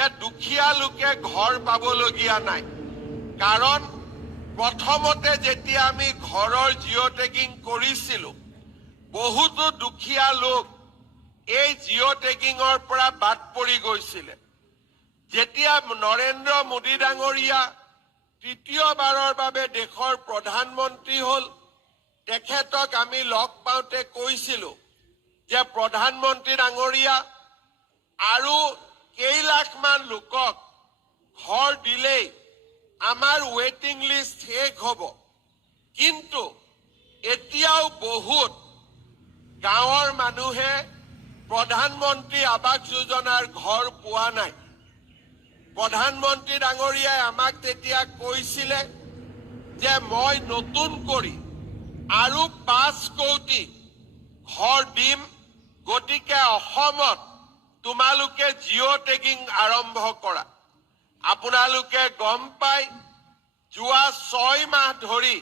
যে দুখীয়া লোকে ঘৰ পাবলগীয়া নাই। কাৰণ প্ৰথমতে যেতিয়া আমি ঘৰৰ জিঅ' টেগিং কৰিছিলোঁ, বহুতো দুখীয়া লোক এই জিঅ' টেগিঙৰ পৰা বাদ পৰি গৈছিলে। যেতিয়া নৰেন্দ্ৰ মোদী ডাঙৰীয়া তৃতীয়বাৰৰ বাবে দেশৰ প্ৰধানমন্ত্ৰী হ'ল, তেখেতক আমি লগ পাওঁতে কৈছিলোঁ যে প্ৰধানমন্ত্ৰী ডাঙৰীয়া আৰু কেইলাখমান লোকক ঘৰ দিলেই আমাৰ ৱেটিং লিষ্ট শেষ হ'ব। কিন্তু এতিয়াও বহুত গাঁৱৰ মানুহে প্ৰধানমন্ত্ৰী আৱাস যোজনাৰ ঘৰ পোৱা নাই। প্ৰধানমন্ত্ৰী ডাঙৰীয়াই আমাক তেতিয়া কৈছিলে যে মই নতুন কৰি আৰু 5 কোটি ঘৰ দিম, গতিকে অসমত তোমালোকে জিঅ' টেগিং আৰম্ভ কৰা। আপোনালোকে গম পাই যোৱা 6 মাহ ধৰি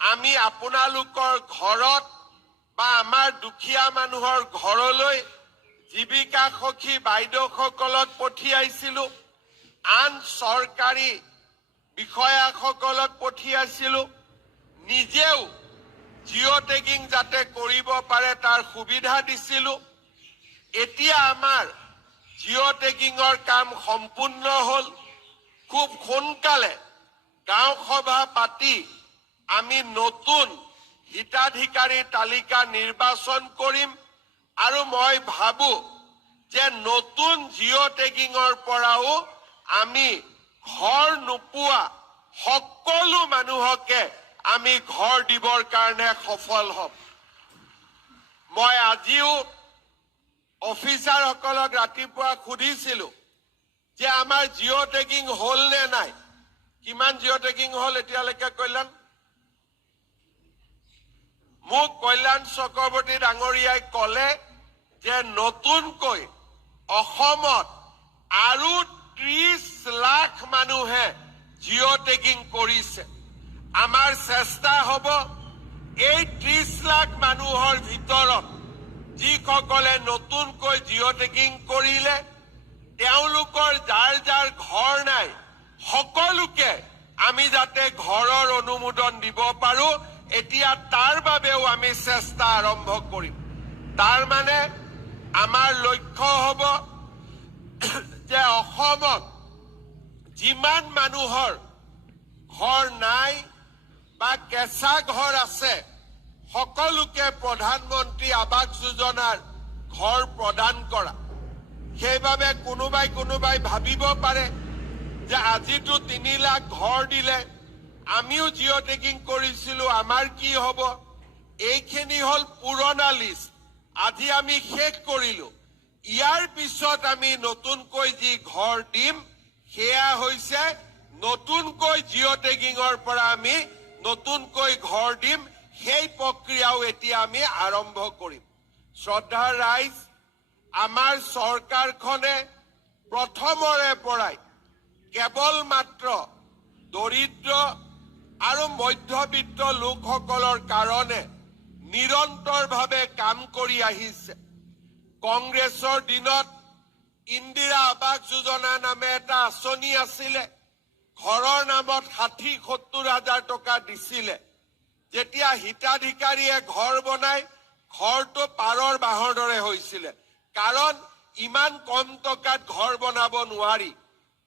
আমি আপোনালোকৰ ঘৰত বা আমাৰ দুখীয়া মানুহৰ ঘৰলৈ জীৱিকা সখী বাইদেউসকলক পঠিয়াইছিলোঁ, আন চৰকাৰী বিষয়াসকলক পঠিয়াইছিলোঁ, নিজেও জিঅ' টেগিং যাতে কৰিব পাৰে তাৰ সুবিধা দিছিলোঁ। এতিয়া আমাৰ জিঅ' টেগিঙৰ কাম সম্পূৰ্ণ হ'ল। খুব সোনকালে গাঁও সভা পাতি আমি নতুন হিতাধিকাৰী তালিকা নিৰ্বাচন কৰিম আৰু মই ভাবোঁ যে নতুন জিঅ' টেগিঙৰ পৰাও আমি ঘৰ নোপোৱা সকলো মানুহকে আমি ঘৰ দিবৰ কাৰণে সফল হ'ম। মই আজিও অফিচাৰসকলক ৰাতিপুৱা সুধিছিলোঁ যে আমাৰ জিঅ' টেগিং হ'ল নে নাই। কিমান জিঅ' টেগিং হ'ল এতিয়ালৈকে কল্যাণ? মোক কল্যাণ চক্ৰৱৰ্তী ডাঙৰীয়াই ক'লে যে নতুনকৈ অসমত আৰু 30 লাখ মানুহে জিঅ' টেগিং কৰিছে। আমাৰ চেষ্টা হ'ব এই 30 লাখ মানুহৰ ভিতৰত যিসকলে নতুনকৈ জিঅ' টেগিং কৰিলে, তেওঁলোকৰ যাৰ যাৰ ঘৰ নাই, সকলোকে আমি যাতে ঘৰৰ অনুমোদন দিব পাৰোঁ, এতিয়া তাৰ বাবেও আমি চেষ্টা আৰম্ভ কৰিম। তাৰ মানে আমাৰ লক্ষ্য হ'ব যে অসমত যিমান মানুহৰ ঘৰ নাই বা কেঁচা ঘৰ আছে, সকলোকে প্ৰধানমন্ত্ৰী আৱাস যোজনাৰ ঘৰ প্ৰদান কৰা। সেইবাবে কোনোবাই ভাবিব পাৰে যে আজিতো 3 লাখ ঘৰ দিলে, আমিও জিঅ' টেগিং কৰিছিলোঁ, আমাৰ কি হ'ব? এইখিনি হ'ল পুৰণা লিষ্ট। আজি আমি শেষ কৰিলোঁ। ইয়াৰ পিছত আমি নতুনকৈ যি ঘৰ দিম, সেয়া হৈছে নতুনকৈ জিঅ' টেগিঙৰ পৰা আমি নতুনকৈ ঘৰ দিম। সেই প্ৰক্ৰিয়াও এতিয়া আমি আৰম্ভ কৰিম। শ্ৰদ্ধাৰ ৰাইজ, আমাৰ চৰকাৰখনে প্ৰথমৰে পৰাই কেৱল মাত্ৰ দৰিদ্ৰ আৰু মধ্যবিত্ত লোকসকলৰ কাৰণে নিৰন্তৰভাৱে কাম কৰি আহিছে। কংগ্ৰেছৰ দিনত ইন্দিৰা আৱাস যোজনা নামে এটা আঁচনি আছিলে। ঘৰৰ নামত 60-70 হাজাৰ টকা দিছিলে। যেতিয়া হিতাধিকাৰীয়ে ঘৰ বনাই, ঘৰটো পাৰৰ বাঁহৰ দৰে হৈছিলে। কাৰণ ইমান কম টকাত ঘৰ বনাব নোৱাৰি।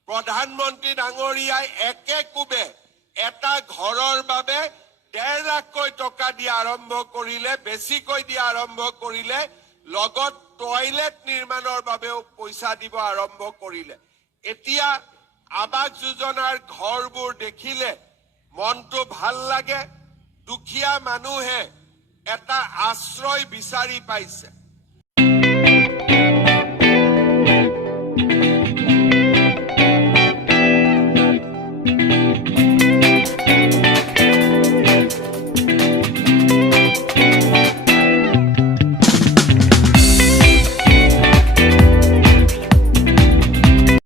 প্ৰধানমন্ত্ৰী ডাঙৰীয়াই একেকোবে এটা ঘৰৰ বাবে 1.5 লাখকৈ টকা দিয়া আৰম্ভ কৰিলে, বেছিকৈ দিয়া আৰম্ভ কৰিলে, লগত টয়লেট নিৰ্মাণৰ বাবেও পইচা দিব আৰম্ভ কৰিলে। এতিয়া আৱাস যোজনাৰ ঘৰবোৰ দেখিলে মনটো ভাল লাগে। দুখীয়া মানুহে এটা আশ্ৰয় বিচাৰি পাইছে।